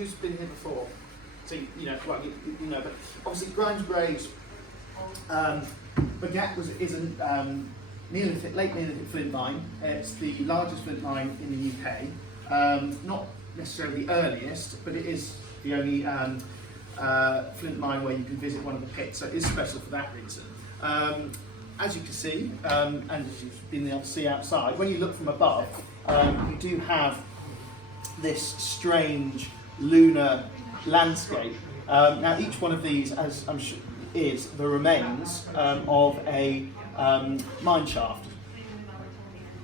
who's been here before? So you know, well, you know, but obviously Grime's graves. Bagat is a Neolithic, late Neolithic flint mine. It's the largest flint mine in the UK. Not necessarily the earliest, but it is the only flint mine where you can visit one of the pits, so it is special for that reason. As you can see, and as you've been able to see outside, when you look from above, you do have this strange lunar landscape. Now each one of these, as I'm sure, is the remains of a mine shaft.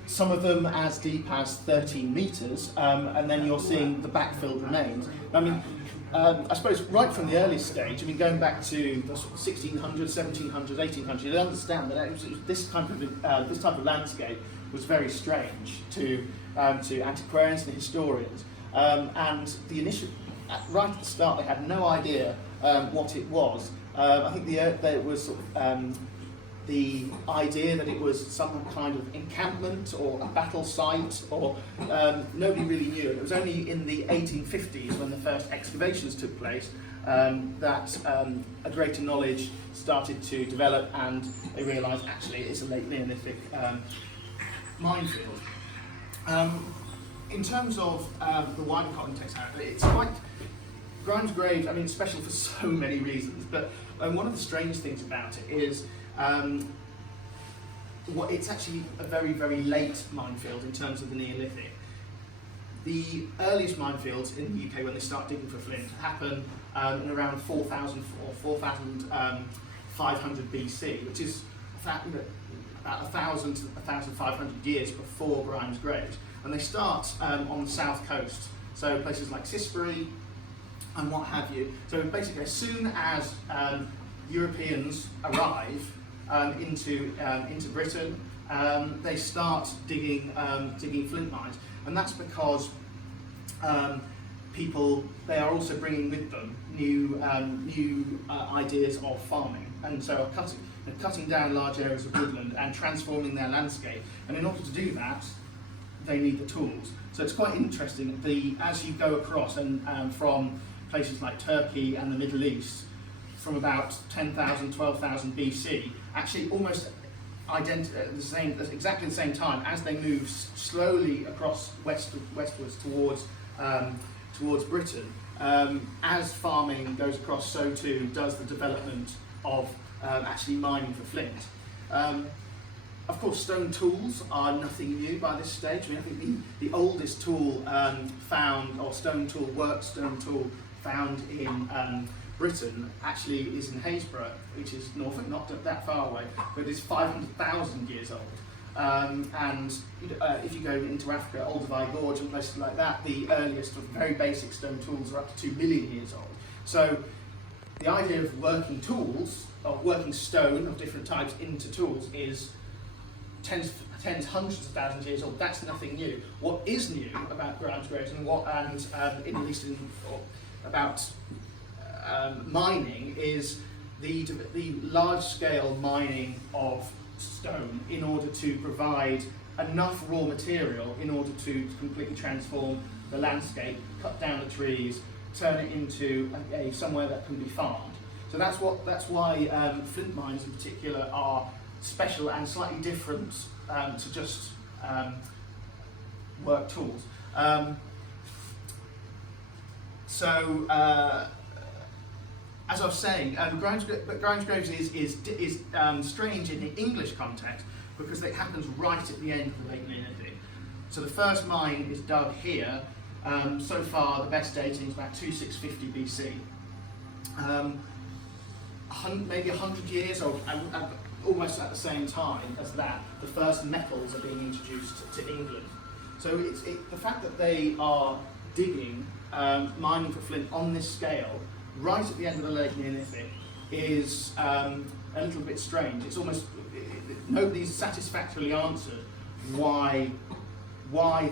Some of them as deep as 13 metres, and then you're seeing the backfilled remains. I mean, I suppose right from the early stage, I mean, going back to the 1600s, 1700s, 1800s, you understand that this type of landscape was very strange to antiquarians and historians. And the initial, right at the start, they had no idea what it was. I think there was sort of, the idea that it was some kind of encampment or a battle site, or nobody really knew. It was only in the 1850s, when the first excavations took place, that a greater knowledge started to develop, and they realised actually it's a late Neolithic minefield. In terms of the wider context, however, it's quite Grime's grave. I mean, it's special for so many reasons, but one of the strange things about it is it's actually a very, very late minefield in terms of the Neolithic. The earliest minefields in the UK, when they start digging for flint, happen in around 4000 or 4500 BC, which is about 1,000 to 1,500 years before Grime's graves. And they start on the south coast, so places like Sisbury and what have you. So basically, as soon as Europeans arrive into Britain, they start digging flint mines, and that's because they are also bringing with them new ideas of farming, and so are cutting down large areas of woodland and transforming their landscape. And in order to do that, they need the tools. So it's quite interesting. As you go across and from places like Turkey and the Middle East, from about 10,000, 12,000 BC, actually almost exactly the same time as they move slowly across westwards towards Britain. As farming goes across, so too does the development of actually mining for flint. Of course, stone tools are nothing new by this stage. I mean, I think the oldest tool found, or stone tool found in Britain, actually is in Haysborough, which is Norfolk, not that far away, but it's 500,000 years old. And if you go into Africa, Olduvai Gorge and places like that, the earliest of very basic stone tools are up to 2 million years old. So the idea of working tools, of working stone of different types into tools, is tens, hundreds of thousands of years old. That's nothing new. What is new about Grime's graves, and about mining, is the large-scale mining of stone in order to provide enough raw material in order to completely transform the landscape, cut down the trees, turn it into somewhere that can be farmed. So that's why flint mines in particular are special and slightly different to just work tools. As I was saying, Grime's graves is strange in the English context because it happens right at the end of the late Neolithic. So the first mine is dug here. So far, the best dating is about 2650 BC. Maybe 100 years, or almost at the same time as that, the first metals are being introduced to England. So the fact that they are digging, mining for flint on this scale, right at the end of the late Neolithic, is a little bit strange. It's almost, nobody's satisfactorily answered why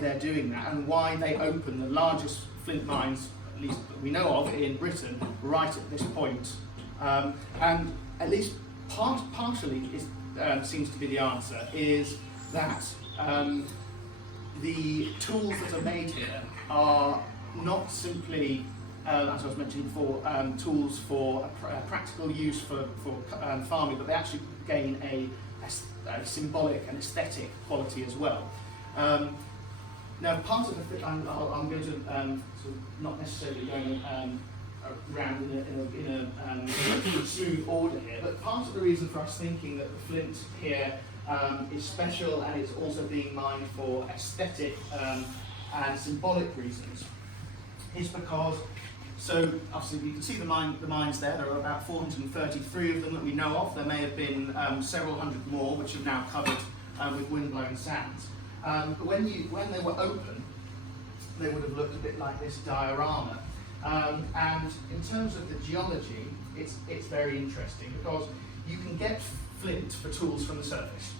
they're doing that, and why they open the largest flint mines, at least that we know of, in Britain, right at this point. And at least partially seems to be the answer, is that the tools that are made here are not simply as I was mentioning before, tools for practical use for farming, but they actually gain a symbolic and aesthetic quality as well. Now, part of the I'm going to sort of not necessarily going around in a smooth order here, but part of the reason for us thinking that the flint here is special and it's also being mined for aesthetic and symbolic reasons is because, so obviously you can see the mines there. There are about 433 of them that we know of. There may have been several hundred more which are now covered with windblown sands. But when they were open, they would have looked a bit like this diorama. And in terms of the geology, it's very interesting because you can get flint for tools from the surface.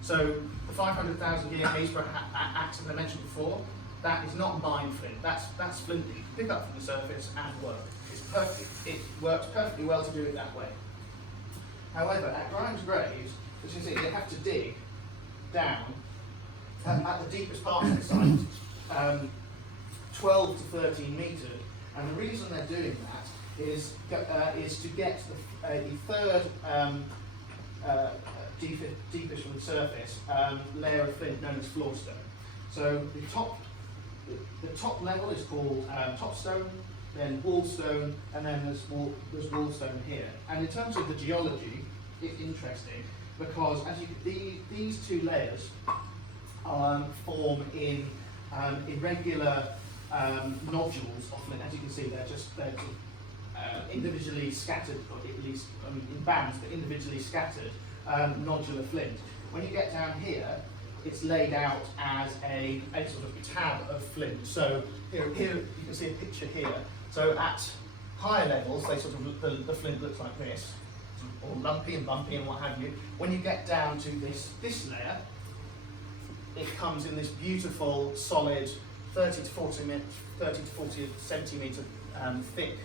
So the 500,000 year Haysborough axe that I mentioned before, that is not mined flint. That's flint that you can pick up from the surface and work. It's perfect. It works perfectly well to do it that way. However, at Grime's graves, as you see, they have to dig down at the deepest part of the site, 12 to 13 metres. And the reason they're doing that is to get the third deepest from the surface layer of flint known as floor stone. So the top level is called top stone, then wall stone, and then there's wall stone here. And in terms of the geology, it's interesting because as you can, these two layers form in irregular nodules of flint. As you can see, they're individually scattered, or at least in bands, but individually scattered nodular flint. When you get down here, it's laid out as a sort of tab of flint. So here you can see a picture here. So at higher levels, they sort of the flint looks like this, all lumpy and bumpy and what have you. When you get down to this layer, it comes in this beautiful, solid 30 to 40 centimetre thick,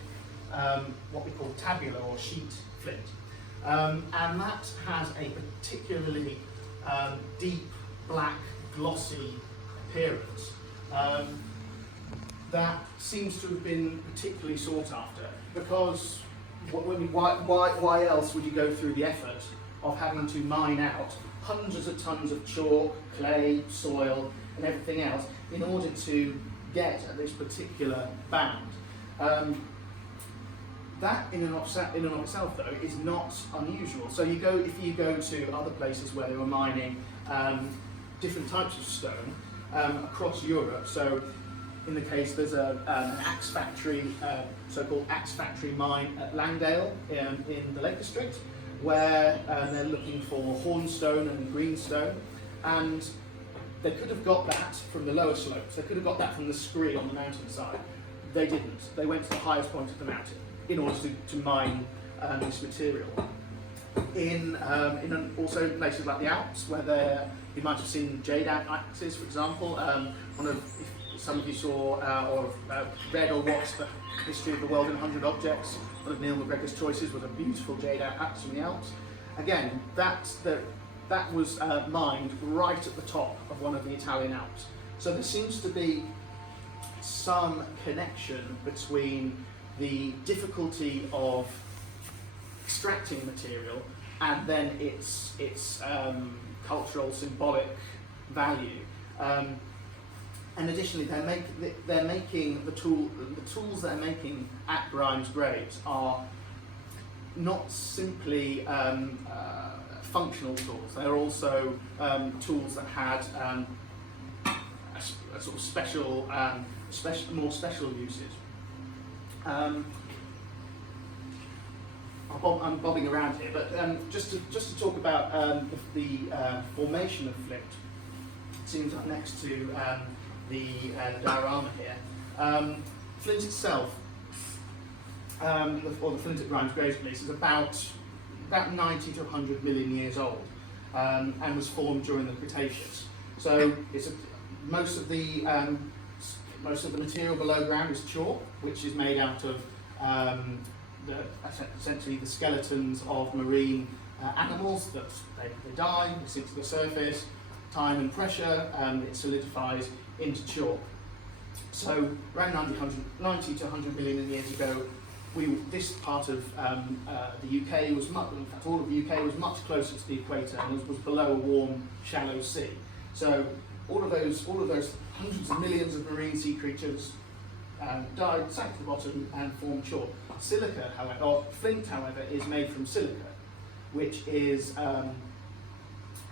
what we call tabular or sheet flint. And that has a particularly deep, black, glossy appearance that seems to have been particularly sought after because why else would you go through the effort of having to mine out hundreds of tons of chalk, clay, soil and everything else in order to get at this particular band. That in and of itself though is not unusual. So if you go to other places where they were mining different types of stone across Europe, so in the case there's an axe factory, so-called axe factory mine at Langdale in the Lake District, where they're looking for hornstone and greenstone, and they could have got that from the lower slopes. They could have got that from the scree on the mountainside. They didn't. They went to the highest point of the mountain in order to mine this material. Also places like the Alps, where you might have seen jade axes, for example. If some of you saw or read or watched the History of the World in 100 Objects, one of Neil McGregor's choices was a beautiful jade axe from the Alps. Again, that was mined right at the top of one of the Italian Alps. So there seems to be some connection between the difficulty of extracting material and then its cultural, symbolic value. And additionally, they're making the tools they're making at Grime's graves are not simply functional tools. They're also tools that had a sort of special, more special uses. I'm bobbing around here, but just to talk about the formation of flint. It seems like next to the diorama here. Flint itself, or the flint at Grime's graves place, is about 90 to 100 million years old, and was formed during the Cretaceous. So most of the material below ground is chalk, which is made out of essentially the skeletons of marine animals that they die, they sink to the surface, time and pressure, it solidifies into chalk. So around 90 to 100 million years ago, this part of the UK was much, in fact all of the UK was much closer to the equator and was below a warm, shallow sea. So all of those hundreds of millions of marine sea creatures died, sank to the bottom and formed chalk. Silica, however, or flint, however, is made from silica, which is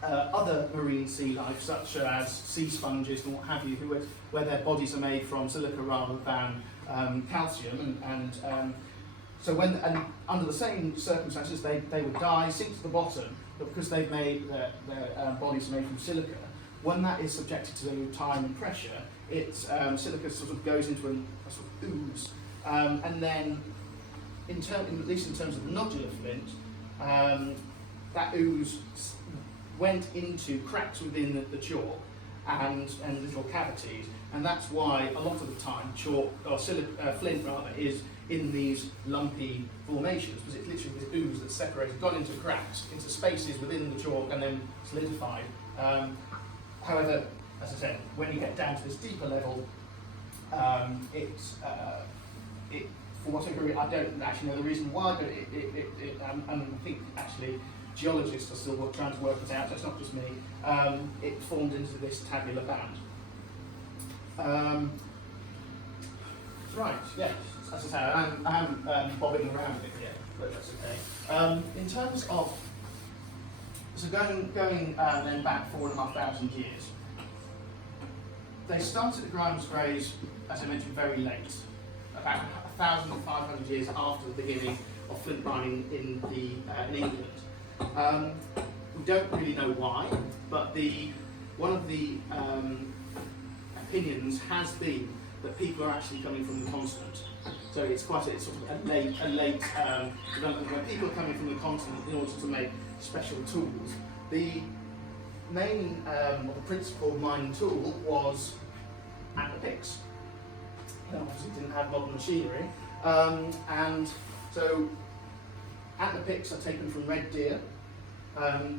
other marine sea life, such as sea sponges and what have you, where their bodies are made from silica rather than calcium, so under the same circumstances they would die, sink to the bottom, but because they've made their bodies are made from silica, when that is subjected to time and pressure, silica sort of goes into a sort of ooze, and then at least in terms of nodular flint, that ooze went into cracks within the chalk and little cavities, and that's why a lot of the time chalk, or flint rather, is in these lumpy formations, because it's literally this ooze that's separated, gone into cracks, into spaces within the chalk and then solidified. However, as I said, when you get down to this deeper level, for whatever reason, I don't actually know the reason why, but I think actually geologists are still trying to work it out, so it's not just me. It formed into this tabular band. Right, yes, as I say, I'm bobbing around it here, but that's okay. In terms of, so going then back 4,500 years, they started the Grime's Grays, as I mentioned, very late, about 1,500 years after the beginning of flint mining in England. We don't really know why, but one of the opinions has been that people are actually coming from the continent. So it's quite a sort of a late development where people are coming from the continent in order to make special tools. The main or the principal mining tool was antler picks. They obviously didn't have modern machinery, and so antler picks are taken from red deer.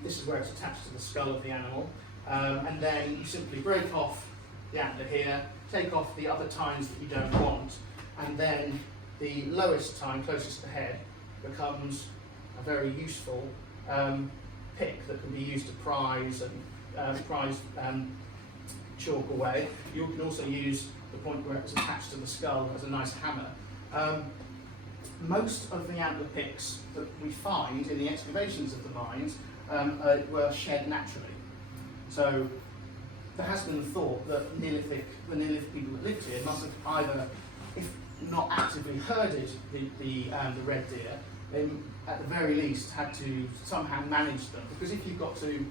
This is where it's attached to the skull of the animal, and then you simply break off the antler here, take off the other tines that you don't want, and then the lowest tine, closest to the head, becomes a very useful pick that can be used to prise chalk away. You can also use the point where it's attached to the skull as a nice hammer. Most of the antler picks that we find in the excavations of the mines were shed naturally. So there has been the thought that the Neolithic people that lived here must have either, if not actively herded the red deer, they at the very least had to somehow manage them. Because if you've got to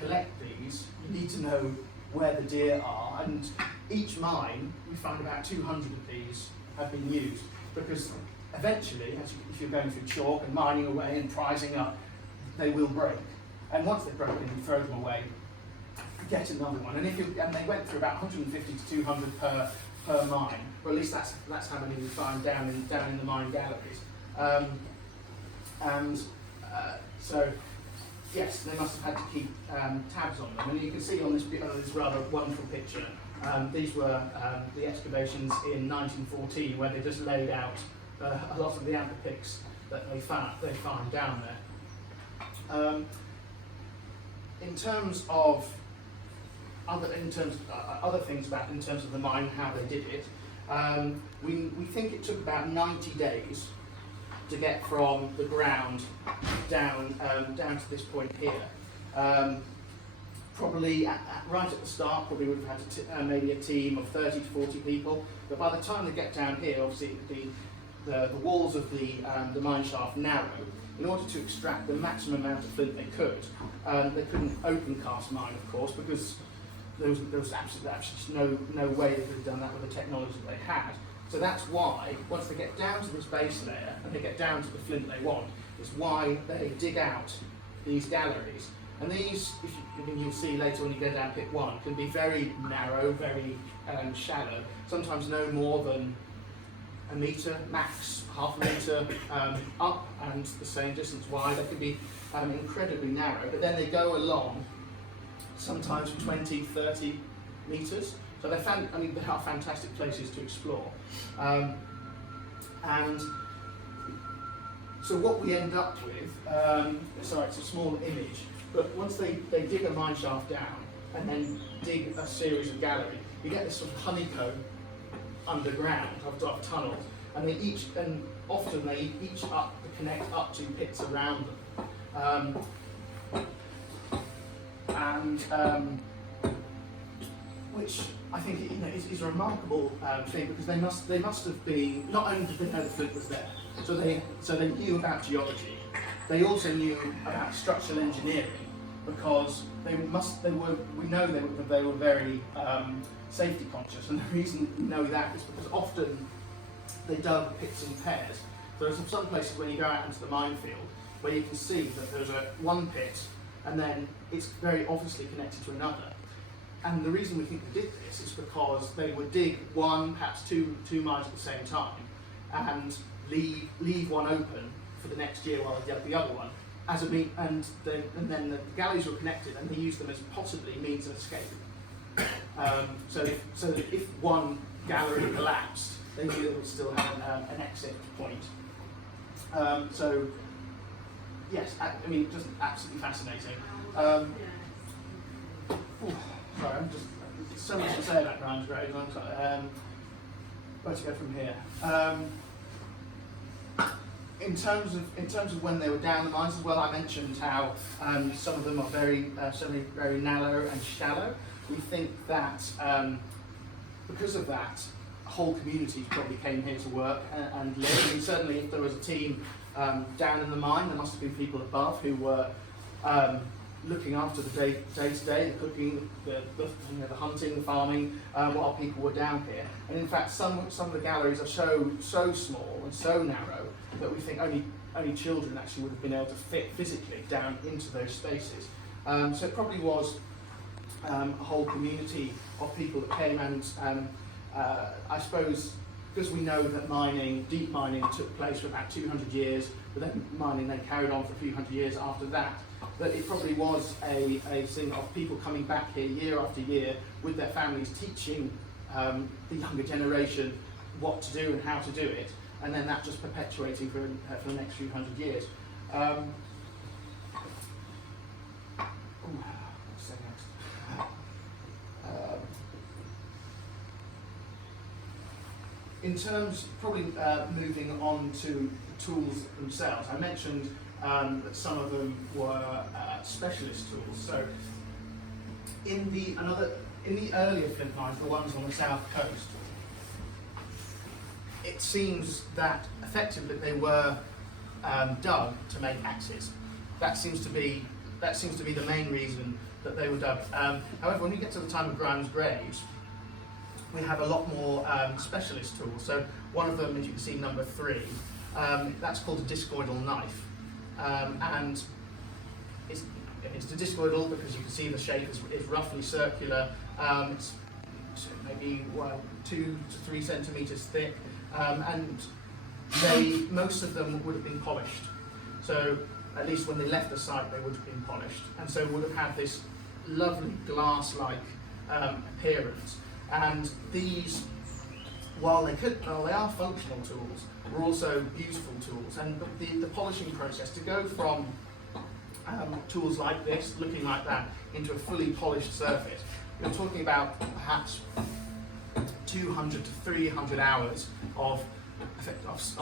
collect these, you need to know where the deer are. And each mine, we found about 200 of these have been used. Because eventually, if you're going through chalk and mining away and prizing up, they will break. And once they've broken, you throw them away, get another one. And they went through about 150 to 200 per mine, or at least that's how many we find down in the mine galleries. So yes, they must have had to keep tabs on them. And you can see on this rather wonderful picture, these were the excavations in 1914, where they just laid out a lot of the antler picks that they find down there. In terms of other things in terms of the mine, how they did it, we think it took about 90 days to get from the ground down to this point here. Probably right at the start, probably would have had maybe a team of 30 to 40 people. But by the time they get down here, obviously the walls of the mine shaft narrow. In order to extract the maximum amount of flint they couldn't open cast mine, of course, because there was absolutely no way they could have done that with the technology that they had. So that's why, once they get down to this base layer and they get down to the flint they want, is why they dig out these galleries. And these, you'll see later when you go down pit 1, can be very narrow, very shallow, sometimes no more than a metre, max half a metre up, and the same distance wide. They can be incredibly narrow, but then they go along sometimes 20, 30 metres. So but they are fantastic places to explore. And so what we end up with, sorry, it's a small image, but once they dig a mine shaft down and then dig a series of galleries, you get this sort of honeycomb underground of tunnels, and often they each connect up to pits around them. Which I think is a remarkable thing, because they must have been, not only did they know the flint was there, so they knew about geology. They also knew about structural engineering, because we know they were very safety conscious, and the reason we know that is because often they dug pits in pairs. So there's some places when you go out into the minefield where you can see that there's one pit, and then it's very obviously connected to another. And the reason we think they did this is because they would dig one, perhaps two mines at the same time, and leave one open for the next year while they dug the other one, and then the galleries were connected, and they used them as possibly means of escape. So that if one gallery collapsed, they knew they would still have an exit point. So yes, I mean, just absolutely fascinating. Sorry, there's so much to say about Grime's grave. Where to go from here? In terms of when they were down the mines as well, I mentioned how some of them are very narrow and shallow. We think that because of that, whole communities probably came here to work and live. And certainly, if there was a team down in the mine, there must have been people above who were looking after the day-to-day, the cooking, the hunting, the farming, while people were down here. And in fact, some of the galleries are so small and so narrow that we think only children actually would have been able to fit physically down into those spaces. So it probably was a whole community of people that came, and I suppose because we know that deep mining took place for about 200 years, but then mining then carried on for a few hundred years after that, that it probably was a thing of people coming back here year after year with their families, teaching the younger generation what to do and how to do it, and then that just perpetuating for the next few hundred years. In terms, probably moving on to the tools themselves, I mentioned that some of them were specialist tools. So in the earlier flint mines, the ones on the south coast, it seems that effectively they were dug to make axes. That seems to be the main reason that they were dug. However, when you get to the time of Grime's graves, we have a lot more specialist tools. So one of them, as you can see, number 3, that's called a discoidal knife, and it's a discoidal because you can see the shape is roughly circular. It's maybe 2 to 3 centimeters thick, and most of them would have been polished. So at least when they left the site, they would have been polished, and so would have had this lovely glass-like appearance. And these, while they are functional tools, were also beautiful tools. And the polishing process, to go from tools like this, looking like that, into a fully polished surface, you're talking about perhaps 200 to 300 hours of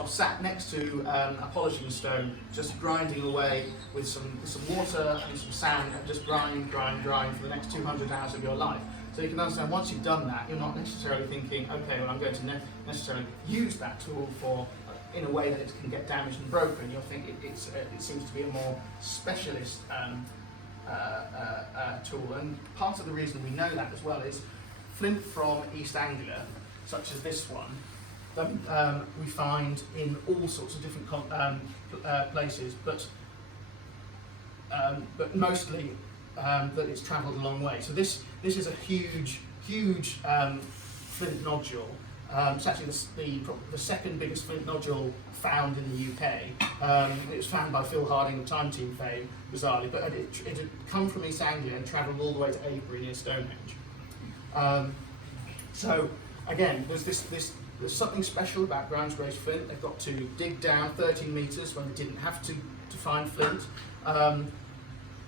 sat next to a polishing stone, just grinding away with some water and some sand, and just grind for the next 200 hours of your life. So you can understand, once you've done that, you're not necessarily thinking, okay, well, I'm going to necessarily use that tool in a way that it can get damaged and broken. You'll think it seems to be a more specialist tool. And part of the reason we know that as well is flint from East Anglia, such as this one, that we find in all sorts of different places, but mostly that it's travelled a long way. So this is a huge flint nodule. It's actually the second biggest flint nodule found in the UK. It was found by Phil Harding of Time Team fame, bizarrely, but it had come from East Anglia and travelled all the way to Avebury near Stonehenge. So again, there's something special about Grimes flint. They've got to dig down 13 metres when they didn't have to find flint.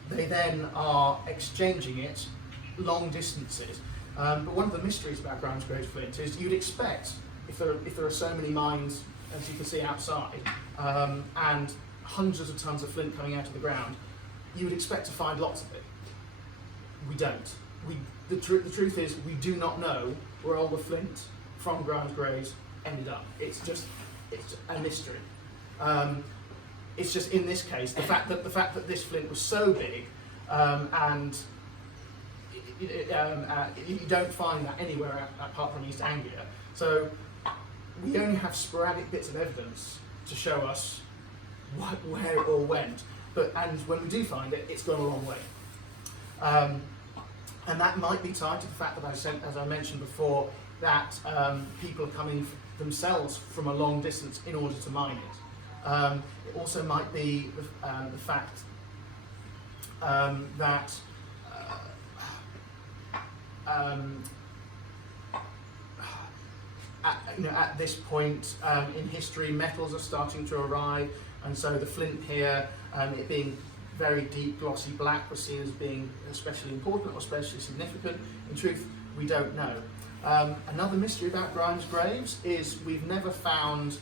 They then are exchanging it long distances. But one of the mysteries about Grimes flint is you'd expect, if there are so many mines, as you can see outside, and hundreds of tons of flint coming out of the ground, you would expect to find lots of it. We don't. The truth is, we do not know where all the flint from Grimes ended up. It's a mystery. It's just, in this case, the fact that this flint was so big, and you don't find that anywhere apart from East Anglia. So we only have sporadic bits of evidence to show us where it all went. And when we do find it, it's gone a long way. And that might be tied to the fact that as I mentioned before, that people are coming themselves from a long distance in order to mine it. It also might be the fact that at this point in history, metals are starting to arrive, and so the flint here, it being very deep, glossy black, was seen as being especially important or especially significant. In truth, we don't know. Another mystery about Grimes graves is we've never found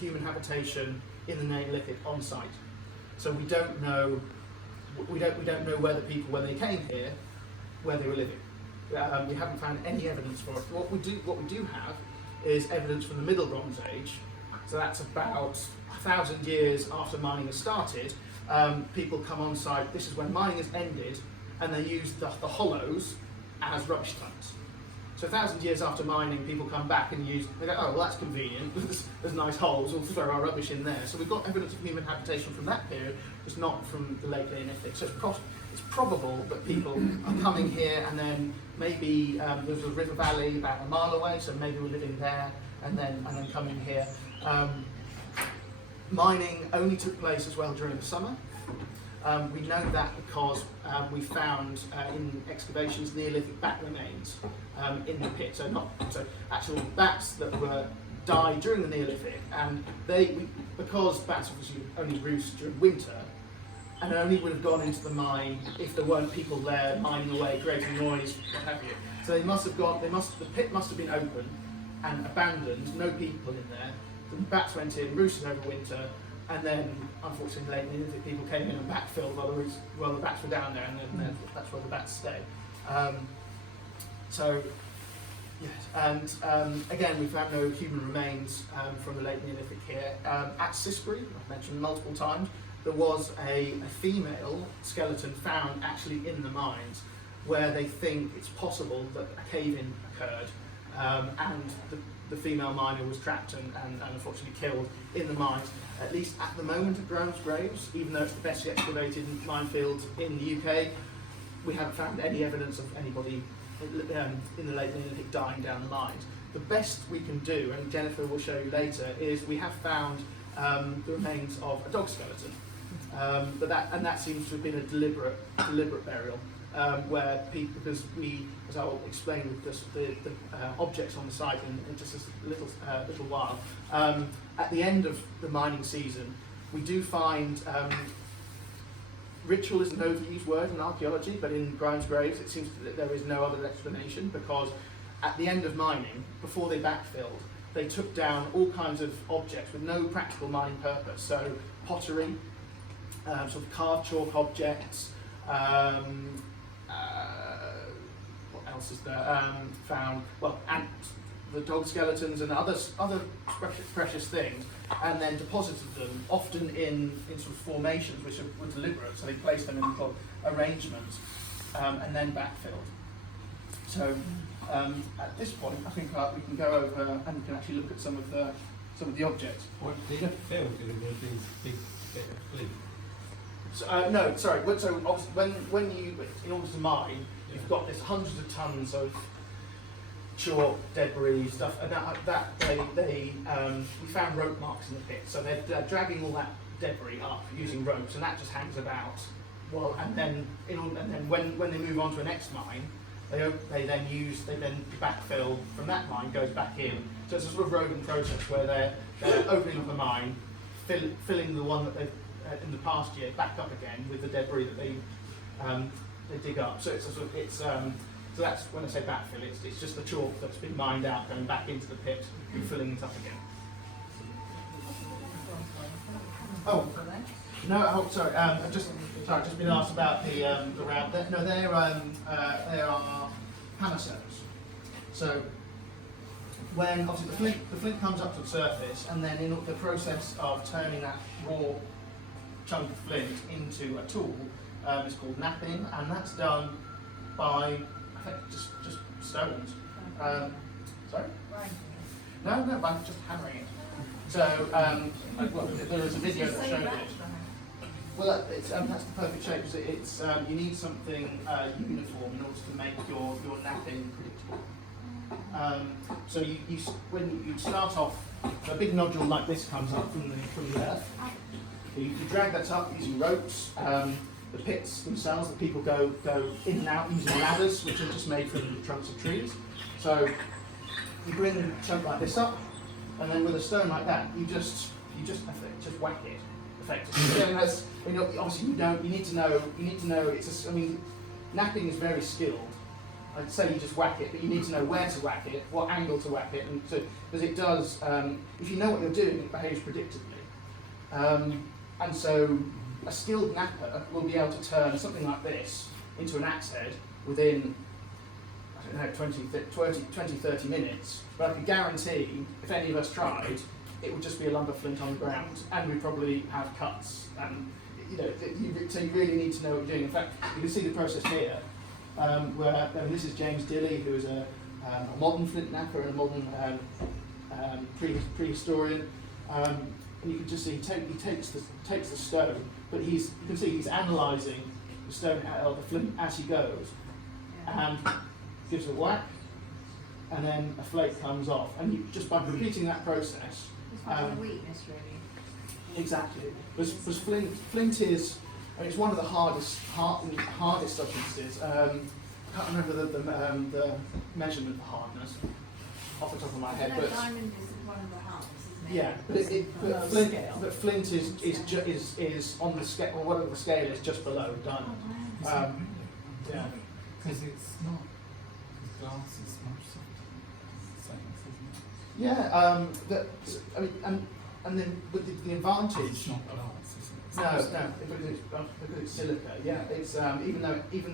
human habitation in the Neolithic on site. So we don't know where the people, when they came here, where they were living. We haven't found any evidence for it. What we do have is evidence from the Middle Bronze Age. So that's about 1,000 years after mining has started. People come on site. This is when mining has ended, and they use the hollows as rubbish dumps. So 1,000 years after mining, people come back and they go, oh, well, that's convenient. There's nice holes. We'll throw our rubbish in there. So we've got evidence of human habitation from that period, just not from the late Neolithic. So it's probable that people are coming here, and then maybe there's a river valley about a mile away, so maybe we're living there, and then coming here. Mining only took place as well during the summer. We know that because we found in excavations Neolithic bat remains in the pit. So actual bats that died during the Neolithic, and because bats obviously only roost during winter, and only would have gone into the mine if there weren't people there mining away, creating noise, what have you. So the pit must have been open and abandoned, no people in there. The bats went in, roosted over winter, and then unfortunately late Neolithic people came in and backfilled while the bats were down there, and then that's where the bats stay. So yes, and again we found no human remains from the late Neolithic here. At Sisbury, I've mentioned multiple times, there was a female skeleton found actually in the mines, where they think it's possible that a cave-in occurred, and the female miner was trapped and unfortunately killed in the mines. At least at the moment at Grimes graves, even though it's the best excavated minefield in the UK, we haven't found any evidence of anybody in the late Neolithic dying down the mines. The best we can do, and Jennifer will show you later, is we have found the remains of a dog skeleton, but that seems to have been a deliberate burial. Where people, because as I'll explain with the objects on the site in just a little while, at the end of the mining season, we do find ritual is an overused word in archaeology, but in Grimes graves it seems that there is no other explanation, because at the end of mining, before they backfilled, they took down all kinds of objects with no practical mining purpose. So pottery, sort of carved chalk objects. What else is there? Found, well, ants, the dog skeletons and other precious things, and then deposited them, often in sort of formations which were deliberate. So they placed them in little arrangements and then backfilled. So at this point, I think we can go over and we can actually look at some of the objects. What did it fill with these big bit of flint? So, no, sorry. So when you, in order to mine, you've got this hundreds of tons of chalk, debris, stuff, and we found rope marks in the pit. So they're dragging all that debris up using ropes, and that just hangs about. Well, and then when they move on to a next mine, they then backfill from that mine, goes back in. So it's a sort of roving process where they're opening up a mine, filling the one that they've in the past year back up again with the debris that they dig up. So it's a sort of, so that's when I say backfill. It's just the chalk that's been mined out going back into the pit and filling it up again. Oh no! Oh, sorry. I've just been asked about the route. No, they are hammer stones. So when obviously the flint comes up to the surface, and then in the process of turning that raw chunk of flint into a tool is called knapping, and that's done by, I think, just stones. Sorry? No, by just hammering it. So there was a video that showed it. Well, that's the perfect shape because it's you need something uniform in order to make your knapping predictable. So when you start off, a big nodule like this comes up from the earth. You drag that up using ropes. The pits themselves, the people go in and out using ladders, which are just made from the trunks of trees. So you bring a chunk like this up, and then with a stone like that, you just whack it effectively. And that's, obviously you need to know. Knapping is very skilled. I'd say you just whack it, but you need to know where to whack it, what angle to whack it, and so because it does. If you know what you're doing, it behaves predictably. And so a skilled napper will be able to turn something like this into an axe head within, I don't know, 20, 30 minutes. But I can guarantee, if any of us tried, it would just be a lump of flint on the ground, and we'd probably have cuts. And so you really need to know what you're doing. In fact, you can see the process here, where this is James Dilley, who is a modern flint napper and a modern prehistorian. And you can just see he takes the stone, but you can see he's analysing the stone or the flint as he goes, and gives it a whack, and then a flake comes off, and you just by repeating that process. Weakness, really. Exactly, because flint is, it's one of the hardest substances. I can't remember the measurement for hardness off the top of my head, but diamond is one of the hardest. yeah, but flint is on the scale, or whatever the scale is, just below diamond. Yeah, because it's not. Glass is much softer. Isn't it? Yeah. And then with the advantage. It's not glass, isn't it? No, because it's silica. Yeah, it's even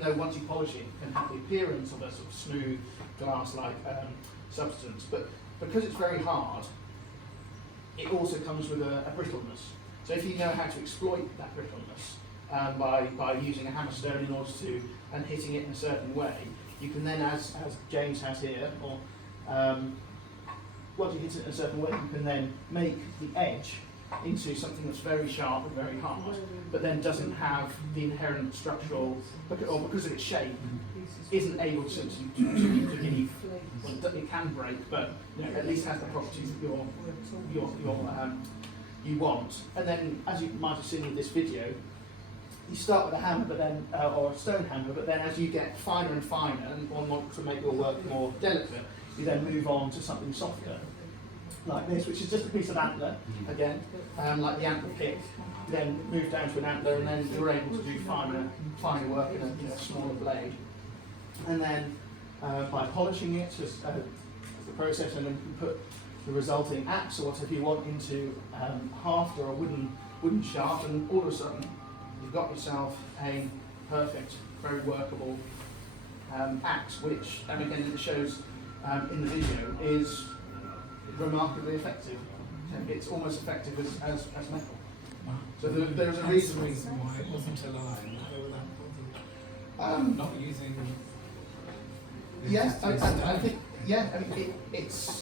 though once you polish it, it can have the appearance of a sort of smooth glass-like substance, but because it's very hard, it also comes with a brittleness. So if you know how to exploit that brittleness by using a hammerstone in order to and hitting it in a certain way, you can then, as James has here, or once you hit it in a certain way, you can then make the edge into something that's very sharp and very hard, but then doesn't have the inherent structural, or because of its shape, isn't able to give. Well, it can break, but at least has the properties that you want. And then, as you might have seen in this video, you start with a hammer, but then or a stone hammer, but then as you get finer and finer and want to make your work more delicate, you then move on to something softer, like this, which is just a piece of antler again, like the antler pick. You then move down to an antler, and then you're able to do finer work in a smaller blade. And then by polishing it, just the process, and then you put the resulting axe or whatever you want into haft or a wooden shaft, and all of a sudden you've got yourself a perfect, very workable axe, which, and again it shows in the video, is remarkably effective. It's almost effective as metal. So there's a reason why it wasn't aligned. Not using. Yeah, I think. Yeah, I mean it's